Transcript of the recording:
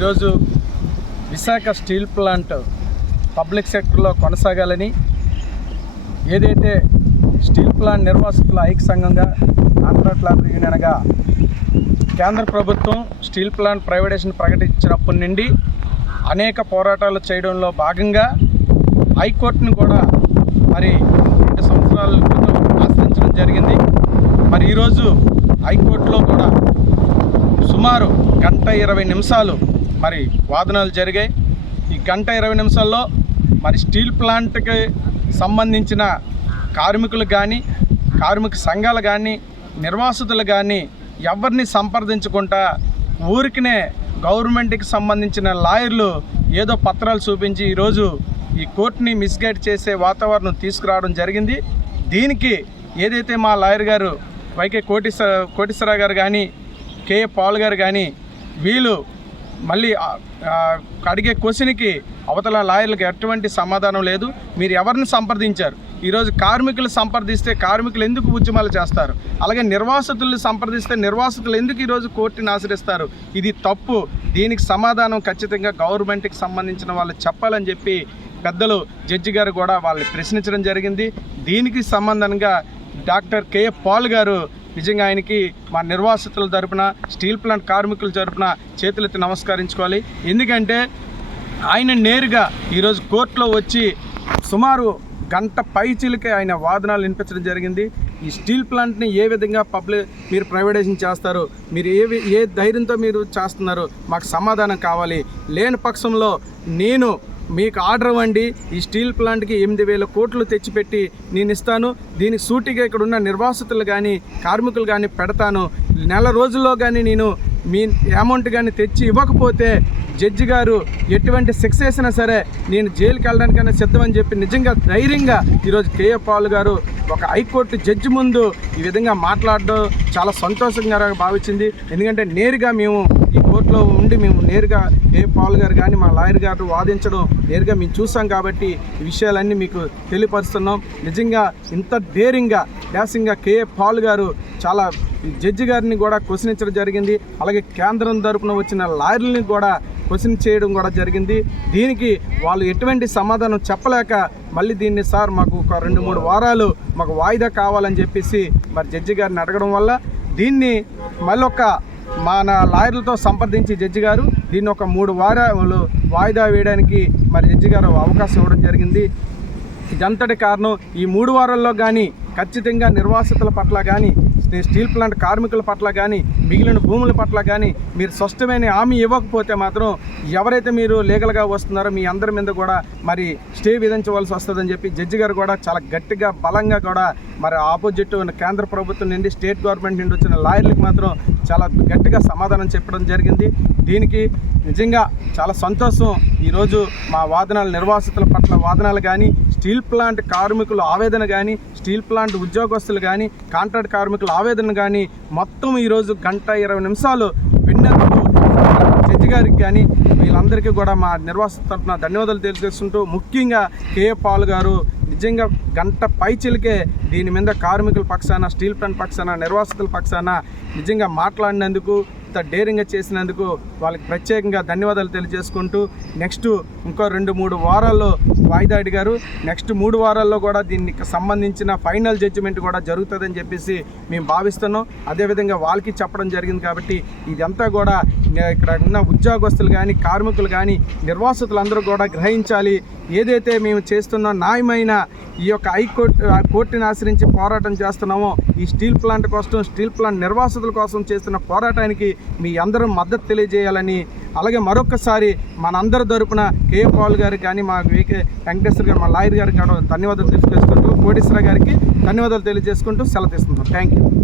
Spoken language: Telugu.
ఈరోజు విశాఖ స్టీల్ ప్లాంట్ పబ్లిక్ సెక్టర్లో కొనసాగాలని ఏదైతే స్టీల్ ప్లాంట్ నిర్వాసితుల ఐక్య సంఘంగా కాంట్రాక్ట్ లేబర్ యూనియన్గా కేంద్ర ప్రభుత్వం స్టీల్ ప్లాంట్ ప్రైవేటేషన్ ప్రకటించినప్పటి నుండి అనేక పోరాటాలు చేయడంలో భాగంగా హైకోర్టును కూడా మరి రెండు సంవత్సరాల క్రితం ఆశ్రయించడం జరిగింది. మరి ఈరోజు హైకోర్టులో కూడా సుమారు గంట ఇరవై నిమిషాలు మరి వాదనలు జరిగాయి. ఈ గంట ఇరవై నిమిషాల్లో మరి స్టీల్ ప్లాంట్కి సంబంధించిన కార్మికులు కానీ కార్మిక సంఘాలు కానీ నిర్వాసితులు కానీ ఎవరిని సంప్రదించకుండా ఊరికినే గవర్నమెంట్కి సంబంధించిన లాయర్లు ఏదో పత్రాలు చూపించి ఈరోజు ఈ కోర్టుని మిస్గైడ్ చేసే వాతావరణం తీసుకురావడం జరిగింది. దీనికి ఏదైతే మా లాయర్ గారు వైకే కోటేశ్వర కోటేశ్వరరావు గారు కానీ కేఏ పాల్ గారు కానీ వీళ్ళు మళ్ళీ అడిగే క్వశ్చన్కి అవతల లాయర్లకు ఎటువంటి సమాధానం లేదు. మీరు ఎవరిని సంప్రదించారు? ఈరోజు కార్మికులు సంప్రదిస్తే కార్మికులు ఎందుకు ఉద్యమాలు చేస్తారు? అలాగే నిర్వాసితుల్ని సంప్రదిస్తే నిర్వాసితులు ఎందుకు ఈరోజు కోర్టుని ఆశ్రయిస్తారు? ఇది తప్పు. దీనికి సమాధానం ఖచ్చితంగా గవర్నమెంట్కి సంబంధించిన వాళ్ళు చెప్పాలని చెప్పి పెద్దలు జడ్జి గారు కూడా వాళ్ళని ప్రశ్నించడం జరిగింది. దీనికి సంబంధంగా డాక్టర్ కేఏ పాల్ గారు నిజంగా ఆయనకి మా నిర్వాసితుల తరపున స్టీల్ ప్లాంట్ కార్మికుల తరపున చేతులెత్తి నమస్కరించుకోవాలి. ఎందుకంటే ఆయన నేరుగా ఈరోజు కోర్టులో వచ్చి సుమారు గంట పైచీలకే ఆయన వాదనాలు వినిపించడం జరిగింది. ఈ స్టీల్ ప్లాంట్ని ఏ విధంగా పబ్లిక్ మీరు ప్రైవేటైజేషన్ చేస్తారు మీరు ఏ ఏ ధైర్యంతో మీరు చేస్తున్నారు మాకు సమాధానం కావాలి. లేని పక్షంలో నేను మీకు ఆర్డర్ ఇవ్వండి. ఈ స్టీల్ ప్లాంట్కి ఎనిమిది వేల కోట్లు తెచ్చిపెట్టి నేను ఇస్తాను. దీనికి సూటిగా ఇక్కడ ఉన్న నిర్వాసితులు కానీ కార్మికులు కానీ పెడతాను. నెల రోజుల్లో కానీ నేను మీ అమౌంట్ కానీ తెచ్చి ఇవ్వకపోతే జడ్జి గారు ఎటువంటి శిక్ష వేసినా సరే నేను జైలుకి వెళ్ళడానికైనా సిద్ధమని చెప్పి నిజంగా ధైర్యంగా ఈరోజు కేఏ పాల్ గారు ఒక హైకోర్టు జడ్జి ముందు ఈ విధంగా మాట్లాడడం చాలా సంతోషంగా భావించింది. ఎందుకంటే నేరుగా మేము ఈ కోర్టులో ఉండి మేము నేరుగా ఏ పాల్ గారు కానీ మా లాయర్ గారు వాదించడం నేరుగా మేము చూసాం కాబట్టి ఈ విషయాలన్నీ మీకు తెలియపరుస్తున్నాం. నిజంగా ఇంత డేరింగ్గా డాసింగ్గా కేఏ పాల్ గారు చాలా జడ్జి గారిని కూడా క్వశ్చనించడం జరిగింది. అలాగే కేంద్రం తరపున వచ్చిన లాయర్లని కూడా క్వశ్చన్ చేయడం కూడా జరిగింది. దీనికి వాళ్ళు ఎటువంటి సమాధానం చెప్పలేక మళ్ళీ దీన్ని సార్ మాకు ఒక రెండు మూడు వారాలు మాకు వాయిదా కావాలని చెప్పేసి మరి జడ్జి గారిని అడగడం వల్ల దీన్ని మళ్ళొక మన లాయర్లతో సంప్రదించి జడ్జి గారు దీన్ని ఒక మూడు వారాలు వాయిదా వేయడానికి మరి జడ్జి గారు అవకాశం ఇవ్వడం జరిగింది. ఇదంతటి కారణం ఈ మూడు వారాల్లో కానీ ఖచ్చితంగా నిర్వాసితుల పట్ల కానీ స్టీల్ ప్లాంట్ కార్మికుల పట్ల కానీ మిగిలిన భూముల పట్ల కానీ మీరు స్పష్టమైన హామీ ఇవ్వకపోతే మాత్రం ఎవరైతే మీరు లీగల్గా వస్తున్నారో మీ అందరి మీద కూడా మరి స్టే విధించవలసి వస్తుందని చెప్పి జడ్జి గారు కూడా చాలా గట్టిగా బలంగా కూడా మరి ఆపోజిట్ ఉన్న కేంద్ర ప్రభుత్వం నుండి స్టేట్ గవర్నమెంట్ నుండి వచ్చిన లాయర్లకు మాత్రం చాలా గట్టిగా సమాధానం చెప్పడం జరిగింది. దీనికి నిజంగా చాలా సంతోషం. ఈరోజు మా వాదనాలు నిర్వాసితుల పట్ల వాదనాలు కానీ స్టీల్ ప్లాంట్ కార్మికుల ఆవేదన కానీ స్టీల్ ప్లాంట్ ఉద్యోగస్తులు కానీ కాంట్రాక్ట్ కార్మికుల ఆవేదన కానీ మొత్తం ఈరోజు గంట ఇరవై నిమిషాలు విన్నందుకు జడ్జి గారికి కానీ వీళ్ళందరికీ కూడా మా నిర్వాసిత తరఫున ధన్యవాదాలు తెలియజేస్తుంటూ ముఖ్యంగా కేఏ పాల్ గారు నిజంగా గంట పైచిలకే దీని మీద కార్మికుల పక్షాన స్టీల్ ప్లాంట్ పక్షాన నిర్వాసితుల పక్షాన నిజంగా మాట్లాడినందుకు ఇంత డేరింగ్గా చేసినందుకు వాళ్ళకి ప్రత్యేకంగా ధన్యవాదాలు తెలియజేసుకుంటూ నెక్స్ట్ ఇంకో రెండు మూడు వారాల్లో వాయిదా అడిగారు నెక్స్ట్ మూడు వారాల్లో కూడా దీనికి సంబంధించిన ఫైనల్ జడ్జిమెంట్ కూడా జరుగుతుందని చెప్పేసి మేము భావిస్తున్నాం. అదేవిధంగా వాళ్ళకి చెప్పడం జరిగింది కాబట్టి ఇదంతా కూడా ఇక్కడ ఉన్న ఉద్యోగస్తులు కానీ కార్మికులు కానీ నిర్వాసితులందరూ కూడా గ్రహించాలి. ఏదైతే మేము చేస్తున్న న్యాయమైన ఈ యొక్క హైకోర్టు కోర్టుని ఆశ్రయించి పోరాటం చేస్తున్నామో ఈ స్టీల్ ప్లాంట్ కోసం స్టీల్ ప్లాంట్ నిర్వాసితుల కోసం చేస్తున్న పోరాటానికి మీ అందరూ మద్దతు తెలియజేయాలని అలాగే మరొకసారి మనందరి తరపున కే పాల్ గారు కానీ మా వికే వెంకటేశ్వర గారు మా లాయర్ గారికి కానీ ధన్యవాదాలు తెలియజేసుకుంటూ కోటేశ్వర గారికి ధన్యవాదాలు తెలియజేసుకుంటూ సెలవు తీసుకుంటాం థ్యాంక్ యూ